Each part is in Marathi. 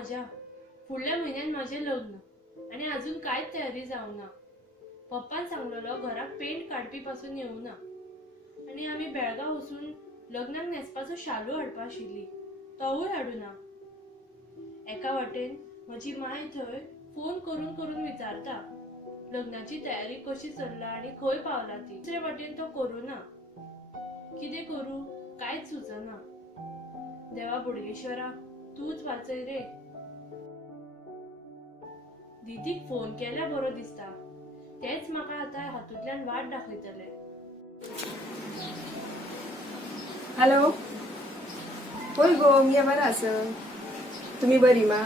माझ्या फुडल्या म्हयन्यान माझे लग्न आणि अजून कांयच तयारी जावना. पप्पान सांगलेलो घराक पेंट काडपी पासून येवना आणि आमी बेळगांव वचून लग्नाक न्हेसपाचो शालू हाडपा आशिल्ली, तोवूय हाडूना. एका वाटेन म्हजी माय थंय फोन करून करून विचारता लग्नाची तयारी कशी चल्ला आणि खंय पावला ती. दुसरे वाटेन तो कोरोना. कितें करूं कांयच सुचना. देवा बोडगेश्वरा तूच वाचय रे. दीदीक फोन केल्या बरो दिसता. तेच म्हाका आतां हातूंतल्यान वाट दाखयतले. हॅलो. होय गो, मी बरा आसा. तुम्ही बरी मा?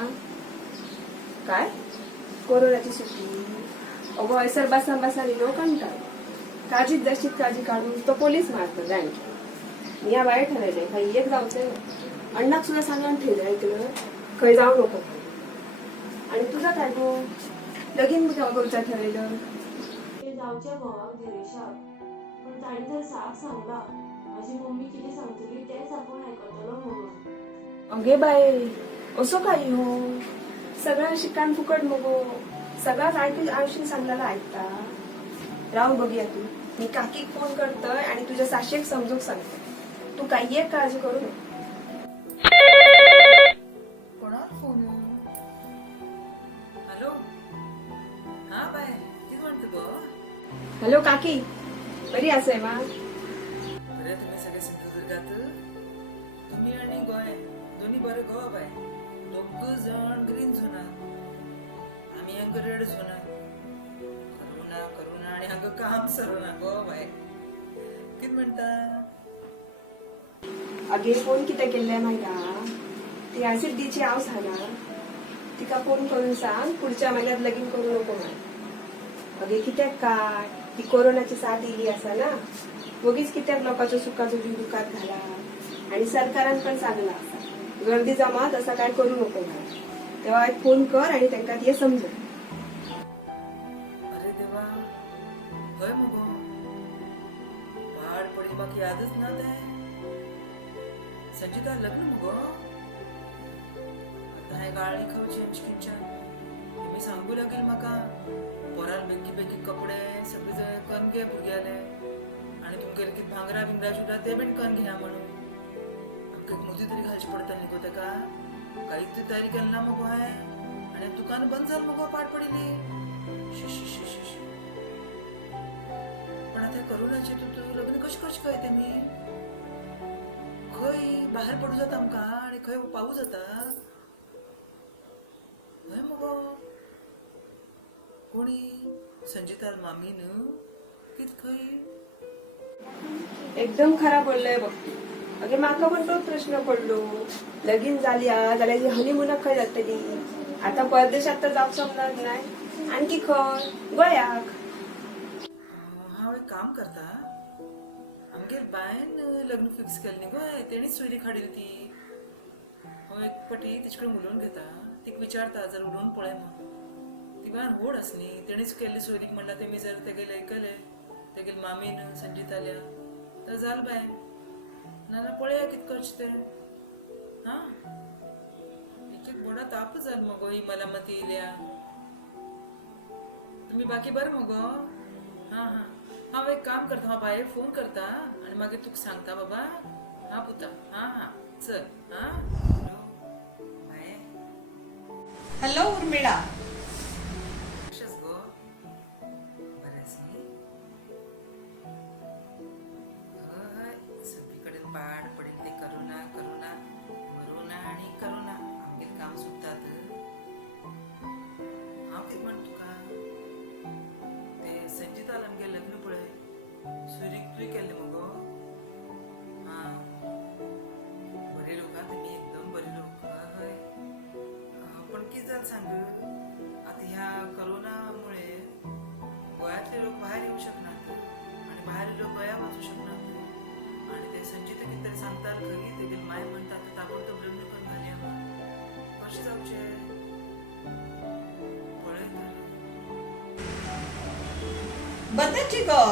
काय कोरोनाची सुट्टी? अगो हैसर बसा बसा न्ही कंटाळ. काळजीत जशीत काळजी काढून तो पोलीस मारतो जाण. मी या बाहेर ठरवलंय काही एक जाऊचंय ना. अण्णाक सुद्धा सांगून ठेवलंय ऐकलं खंय जाऊ नको. आणि तुझा काय गो लगीन करूचा ठरवलं? जावच्या भावाक धीरेशाक, पण ताणी जर साफ सांगला माझी मम्मी कितें सांगतली तेच आपण आयकतलो म्हणून. अगे बाय असो काही हो. सगळं शिकान फुकट मगो. सगळाच आयुष्य सांगलेला ऐकता. राहून बघूया तू. मी काकीक फोन करतोय आणि तुझ्या साशेक समजूक सांगतोय. तू काही एक काळजी करू नको. कोणावर फोन? हॅलो. हा बाय किती म्हणते गो? हॅलो काकी, बरी आसय मा? बरे तुम्ही सगळे सिंधुदुर्गात? तुम्ही आणि गोय दोन्ही बरे गो बाय. दोघ जण ग्रीन झोना, आम्ही हांगा रेड झोना. करुणा करुणा आणि हांगा काम सरुना गो बाय. कित म्हणता? अगे फोन कितें केल्लें माहिती? ती ऍसिडीची हांव सांगना. तिका फोन करून सांग पुढच्या महिन्यात लगीन करू नको म्हण. अगे कित्याक काय ती कोरोनाची साथ येयली आसा ना. वगीच कित्याक लोकांच्या सुखाचो जीव दुखात घाला. आणि सरकारान पण सांगला आसा गर्दी जमा तसा काय करू नको म्हण. तेव्हा एक फोन कर आणि तांकां हे समजव. अरे देवा, हय मगो पाड पडी म्हाका यादच ना ते. संचिता लग्न मगो आता हे गाळी खावची चिकिंच्या. मी सांगू लागेल म्हाका पोराल बेगी बेगी कपडे सगळे कन घे भुरग्याले आणि तुमगेर कितें भांगरा बिंगरा सुद्धा ते बीन कन घेया म्हणून. आमकां मुदी तरी घालची पडटली न्ही गो ताका. काहीच तू तयारी केली ना मगो हाय. आणि दुकान बंद जाल मगो पाड पडिली. पण आता करोनाचे तू लग्न कशें करचें काय तेमी? खंय बाहेर पडू जाता आमकां आणि खंय पावू जाता? हय मगो कोणी संजिताल मामीन कित खंय? एकदम खराब बोललंय बघ. अगे म्हाका पण तोच प्रश्न पडलो. लगीन जाल्या जाल्यार ही हनीमुनाक खंय जातली? आता परदेशात तर जावंक जमणार नाही. आणखी खंय? गोंयाक. हांव एक काम करता. आमगेर बायन लग्न फिक्स केलें न्ही गो. तेणीच सोयरी काडली ती. हांव एक फाटी तिचे कडेन उलोवन घेता. तिका विचारता जर उलोवन पळय म्हणून. ती बायन व्हड आसली. तेणीच केल्ली सोयरीक म्हणल्यार तेमी जर तेगेले ऐकले तेगेले मामीन संजिताल्या तर जाल बाय. नाल्यार पळया कितें करचें तें. हा एक एक बडा ताप जाल मगो ही मलामती येयल्या. तुम्ही बाकी बरें मगो? हा हा हांव एक काम करता. हांव बाये फोन करता आणि मागीर तुका सांगता बाबा. हा पुता. हा हा चल. हा हॅलो बाये. हॅलो उर्मिळा. कशेंच गो? बरें आसा न्ही? हय सगळी कडेन पाड पडिल्ली करोना करोना करोना आणि करोना. आमगेर काम सुट्टात. हांव कितें म्हण तुका ते संजिताल आमगे लग्न पळय सोयरीक तुवें केल्लें मगो. हा बरे लोक हा तुमी एकदम बरे लोक. हय पण कितें जालें सांग आता ह्या करोनामुळे गोंयांतले लोक भायर येवंक शकनात आणि भायले लोक गोंया वचूंक शकनात. आणि ते संजिता कितें तरी सांगता खरी तेगेली माय म्हणटा ताबडतोब लग्न करून घालया म्हणून. कशें जावचें पळय तर. बदची गो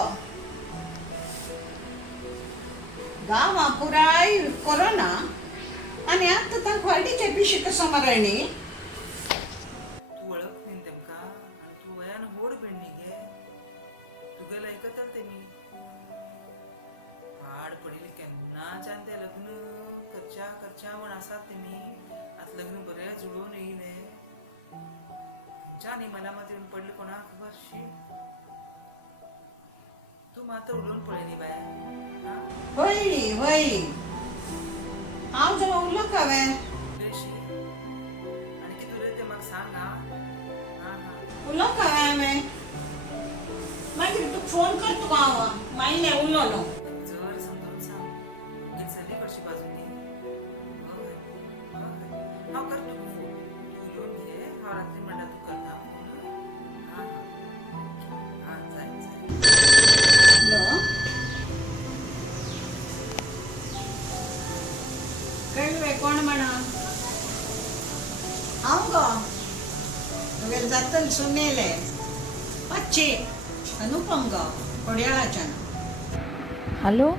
गांवां पुराय कोरोना आणि आता तांकां व्हडली पिशी कसो मारणी. नाच्यान ते लग्न करच्या म्हण आसात तेमी आतां लग्न बरें जुळून येयले नी मला मात येवन पडले कोणाक खबर शी तू मात्र उलोवन पळय न्ही बाय वय वय हांव जेव्हा उलोवंक हांवें उलयशी आनी कितें उलयता तें म्हाका सांग आं उलोवंक हांवें मागीर तुका फोन कर तुका हांव मागीर उलोवलो जर समजून सांग कितें चली कशी बाजून न्ही हय हांव करता तुका फोन तूं उलोवन घे हांव रात्री म्हणटा तूं करता फोन आं जाय हॅलो कळ्ळें कोण म्हणा हांव गो तुगेलें जातलें सुनेले पांचशे अनुपम गो कोडयाळाच्यान हॅलो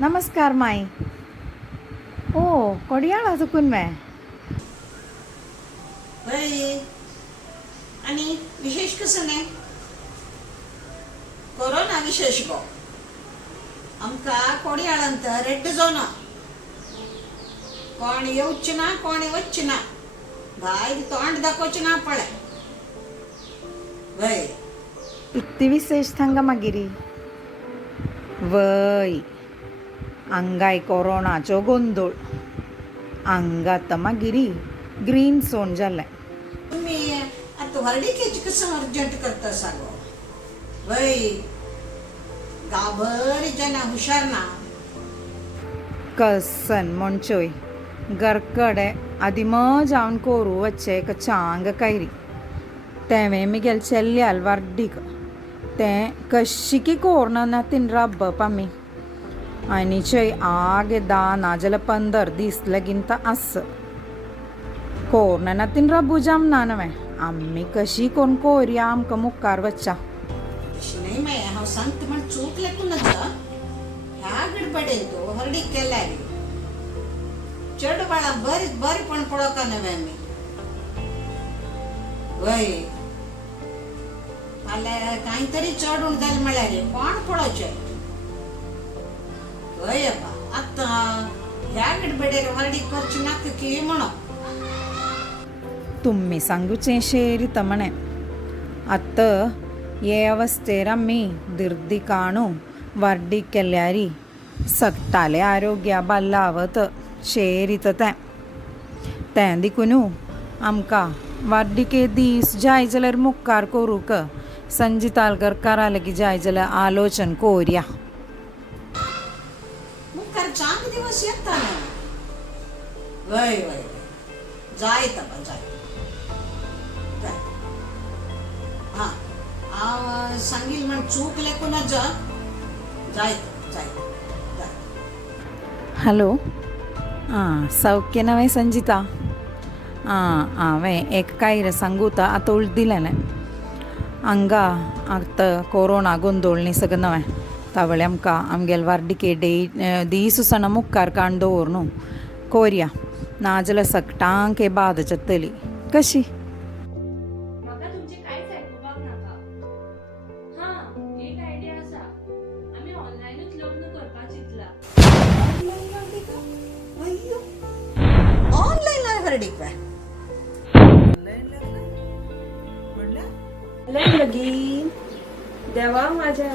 नमस्कार माई ओ कोडयाळा चुकून मे वय आनी विशेष कसं नाही कोरोना विशेष गो आमकां कोडयाळांत रेड झोन कोण येवचें ना कोण वचचें ना भायर तोंड दाखोवचें ना पळय वय इत्ती विशेष थांगा मागिरी वय आंगाय कोरोनाचो गोंदोळ आंगात मागिरी ग्रीन झोन जालें तुमी आतां हर्डिकेची कसं अर्जंट करता सांगो वय गांवभर जना हुशार ना कसन म्हणचोय गरकडे आदी जावन कोरू वच्चे एक चांग कैरी तेवें मिगेल चेल्ल्याल वाड्डीक तें कशी कोरोना रब्बप आमी आनी चय आगे 10 नाजाल्यार 15 दीस लेगीन आस कोरोना रब्बू जमना न्हय आमी कशी कोण कोरया आमकां मुखार वच्चा तशें न्हय माय हांव सांगता म्हण चूक लेकूनच ह्या गडबडेन तो हर्डीक केल्यार चड वेळा बरेपण पळोवका न्हय आमी वय फाल्यां कांय तरी चड उण जालें म्हळ्यार कोण पळोवचें वय अप्पा आतां ह्या गडबडेर हर्डीक करची नाका की म्हणो तुम्ही सांगूचें शेरीत म्हणे आत्त हे अवस्थेर आमी दिर्दी काणू वाड्डी केल्यारी सगटाले आरोग्या बाल्लावत शेरीत तें देखून आमकां वाड्डीके दीस जाय जाल्यार मुखार करूंक संजीत आलगरकारा लागीं जाय जाल्यार आलोचन कोरया मुखार चांग दिवस येता न्हय वय वय जायत अप्पा जाय हां हांव सांगिल म्हण चूक लेकूनच जायत जाय हॅलो सौख्य नवे संजिता हांवें एक कायर सांगूता आतां उलट दिलें हांगा आतां कोरोना गोंदोळ न्ही सगळें नवें तावळे आमकां आमगेले वाड्डीके दीस सणा मुखार काण दवर न्हू कोरया नाजाल्यार सगटांक हे बाद जातली कशी म्हाका तुमचे कांयच आयकुपाक नाका हां एक आयडिया आसा आमी ऑनलायनूच लग्न करपाक चिंतला ऑनलायन हर्डीक बाय ऑनलायन लग्न म्हणल्यार लय लगीन देवा माझ्या